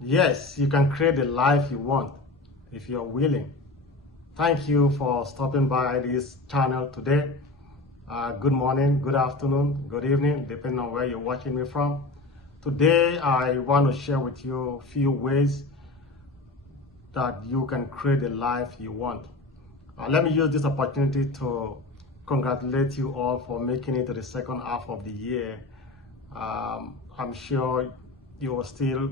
Yes, you can create the life you want if you're willing. Thank you for stopping by this channel today. Good morning, good afternoon, good evening, depending on where you're watching me from. Today, I want to share with you a few ways that you can create the life you want. Let me use this opportunity to congratulate you all for making it to the second half of the year. I'm sure you're still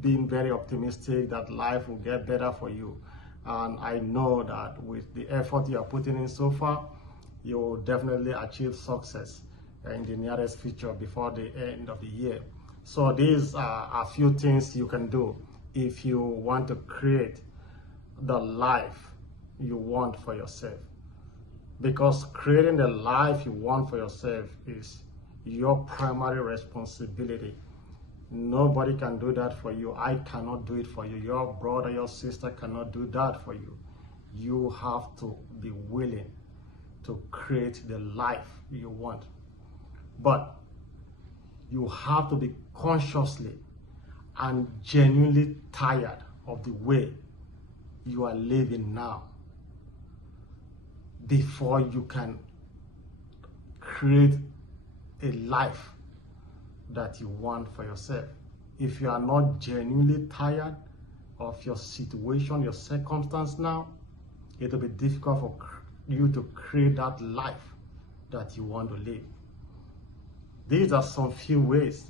being very optimistic that life will get better for you. And I know that with the effort you are putting in so far, you will definitely achieve success in the nearest future before the end of the year. So these are a few things you can do if you want to create the life you want for yourself. Because creating the life you want for yourself is your primary responsibility. Nobody can do that for you. I cannot do it for you. Your brother, your sister cannot do that for you. You have to be willing to create the life you want. But you have to be consciously and genuinely tired of the way you are living now before you can create a life that you want for yourself. If you are not genuinely tired of your situation, your circumstance now, it will be difficult for you to create that life that you want to live. These are some few ways,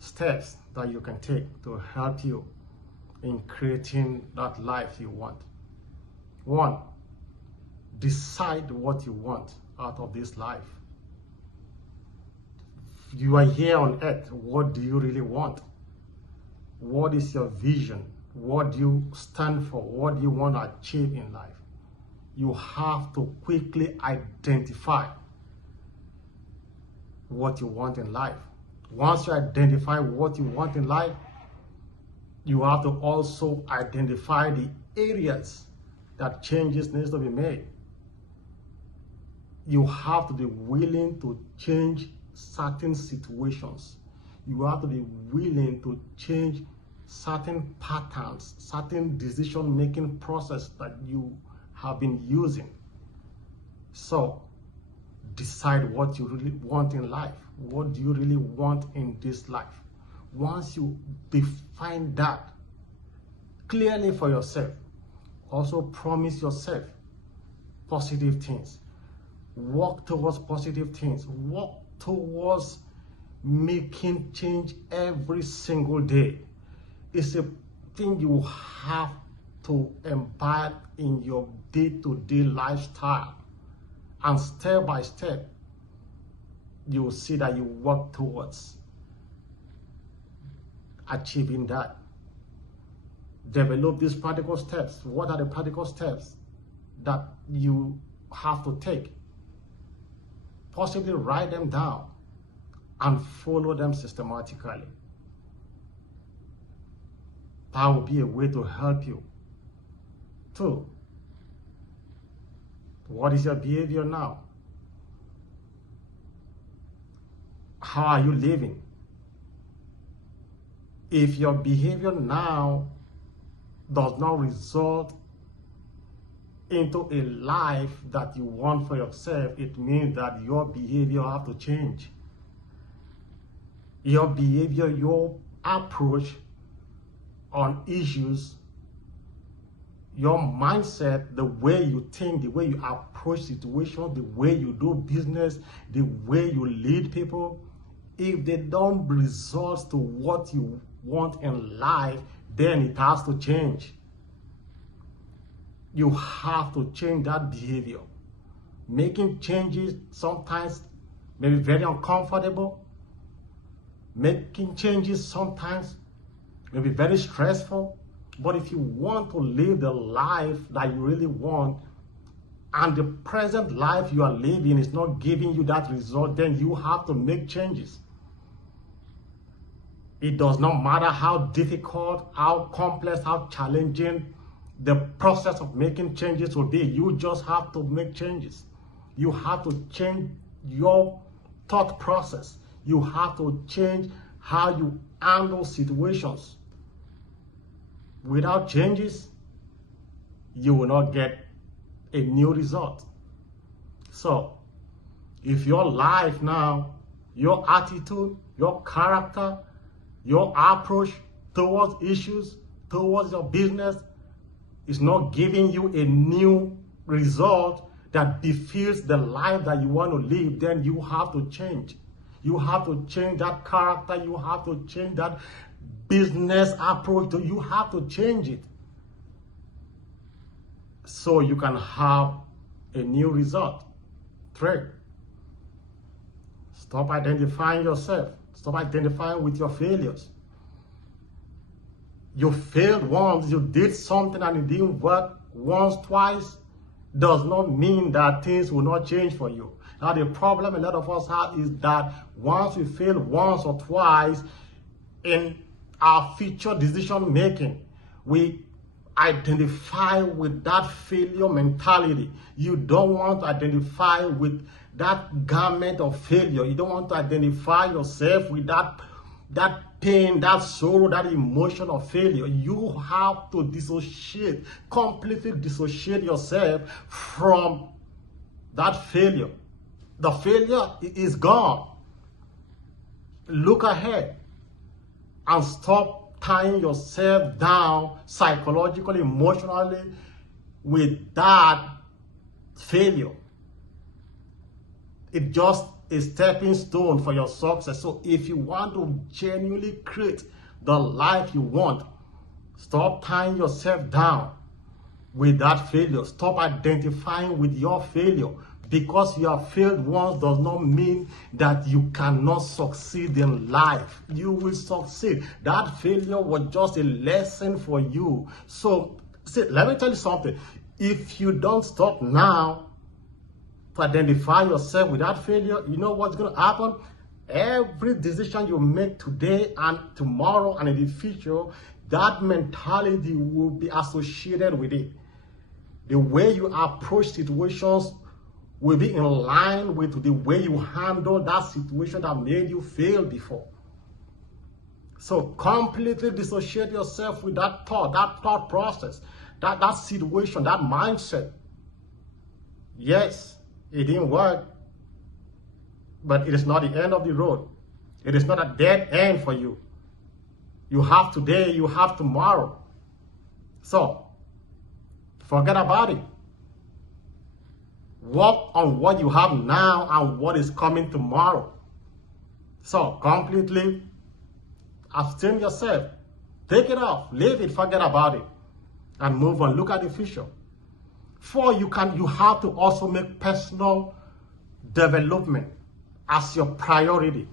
steps that you can take to help you in creating that life you want. 1, decide what you want out of this life. You are here on earth. What do you really want? What is your vision? What do you stand for? What do you want to achieve in life? You have to quickly identify what you want in life. Once you identify what you want in life, you have to also identify the areas that changes needs to be made. You have to be willing to change certain situations. You have to be willing to change certain patterns, certain decision-making process that you have been using. So decide what you really want in life. What do you really want in this life? Once you define that clearly for yourself, also promise yourself positive things. Work towards positive things. Work towards making change every single day. It's a thing you have to embed in your day-to-day lifestyle. And step by step, you will see that you work towards achieving that. Develop these practical steps. What are the practical steps that you have to take? Possibly write them down and follow them systematically. That will be a way to help you. 2, what is your behavior now? How are you living? If your behavior now does not result into a life that you want for yourself, it means that your behavior have to change. Your behavior, your approach on issues, your mindset, the way you think, the way you approach situations, the way you do business, the way you lead people, if they don't result to what you want in life, then it has to change. You have to change that behavior. Making changes sometimes may be very uncomfortable. Making changes sometimes may be very stressful. But if you want to live the life that you really want, and the present life you are living is not giving you that result, then you have to make changes. It does not matter how difficult, how complex, how challenging the process of making changes will be. You just have to make changes. You have to change your thought process. You have to change how you handle situations. Without changes, you will not get a new result. So, if your life now, your attitude, your character, your approach towards issues, towards your business is not giving you a new result that befits the life that you want to live, then you have to change. You have to change that character. You have to change that business approach. You have to change it so you can have a new result. 3, stop identifying yourself. Stop identifying with your failures. You failed once, you did something and it didn't work once, twice, does not mean that things will not change for you. Now the problem a lot of us have is that once we fail once or twice in our future decision making, we identify with that failure mentality. You don't want to identify with that garment of failure. You don't want to identify yourself with that pain, that sorrow, that emotion of failure. You have to dissociate, completely dissociate yourself from that failure. The failure is gone. Look ahead and stop tying yourself down psychologically, emotionally with that failure. It just a stepping stone for your success. So if you want to genuinely create the life you want, stop tying yourself down with that failure. Stop identifying with your failure. Because you have failed once does not mean that you cannot succeed in life. You will succeed. That failure was just a lesson for you. So, see, let me tell you something. If you don't stop now to identify yourself with that failure, you know what's going to happen? Every decision you make today and tomorrow and in the future, that mentality will be associated with it. The way you approach situations will be in line with the way you handle that situation that made you fail before. So completely dissociate yourself with that thought process, that situation, that mindset. Yes, it didn't work, but it is not the end of the road. It is not a dead end for you. You have today, you have tomorrow. So forget about it. Work on what you have now and what is coming tomorrow. So completely abstain yourself. Take it off. Leave it. Forget about it. And move on. Look at the future. 4, you have to also make personal development as your priority.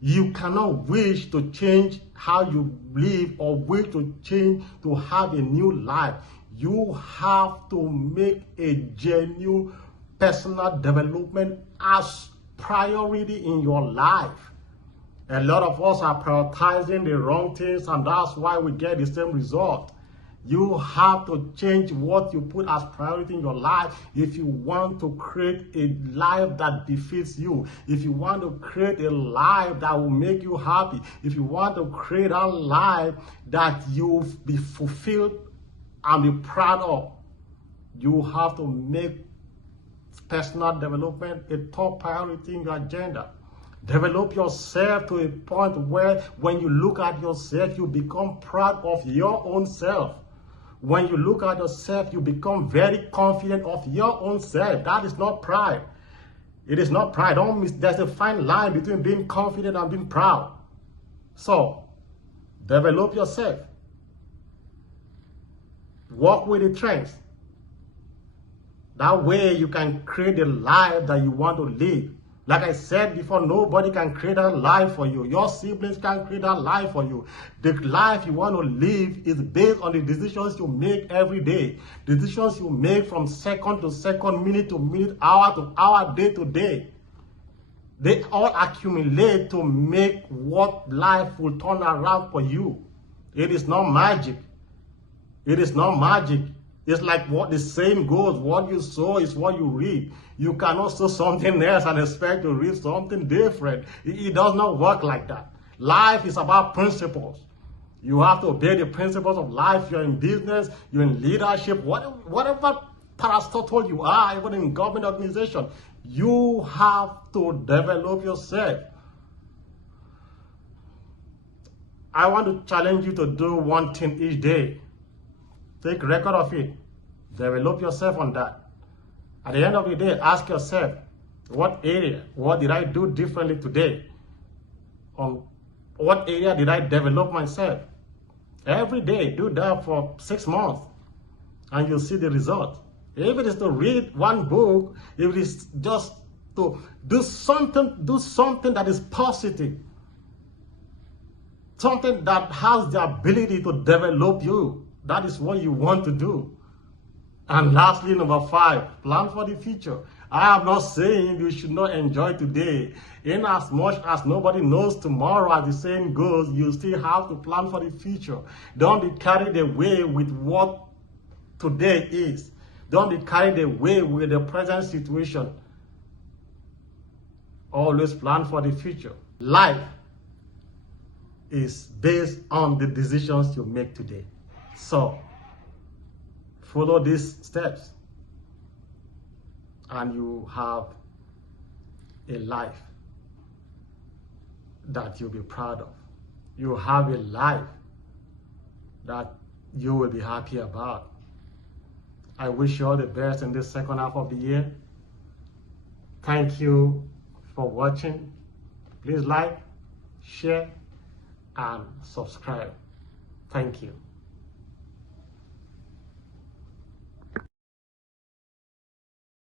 You cannot wish to change how you live or wish to change to have a new life. You have to make a genuine personal development as priority in your life. A lot of us are prioritizing the wrong things, and that's why we get the same result. You have to change what you put as priority in your life if you want to create a life that befits you. If you want to create a life that will make you happy. If you want to create a life that you'll be fulfilled and be proud of, you have to make personal development a top priority in your agenda. Develop yourself to a point where when you look at yourself, you become proud of your own self. When you look at yourself, you become very confident of your own self. That is not pride. It is not pride. There's a fine line between being confident and being proud. So, develop yourself. Walk with the trends. That way you can create the life that you want to live. Like I said before, nobody can create a life for you. Your siblings can create a life for you. The life you want to live is based on the decisions you make every day. Decisions you make from second to second, minute to minute, hour to hour, day to day. They all accumulate to make what life will turn around for you. It is not magic. It is not magic. It's like what the saying goes, what you sow is what you reap. You cannot sow something else and expect to reap something different. It does not work like that. Life is about principles. You have to obey the principles of life. You're in business, you're in leadership, whatever parastatal you are, even in government organization, you have to develop yourself. I want to challenge you to do one thing each day. Take record of it. Develop yourself on that. At the end of the day, ask yourself, what did I do differently today? On what area did I develop myself? Every day, do that for 6 months, and you'll see the result. If it is to read one book, if it is just to do something that is positive, something that has the ability to develop you, that is what you want to do. And lastly, number 5, plan for the future. I am not saying you should not enjoy today. In as much as nobody knows tomorrow, as the saying goes, you still have to plan for the future. Don't be carried away with what today is. Don't be carried away with the present situation. Always plan for the future. Life is based on the decisions you make today. So, follow these steps, and you have a life that you'll be proud of. You have a life that you will be happy about. I wish you all the best in this second half of the year. Thank you for watching. Please like, share, and subscribe. Thank you.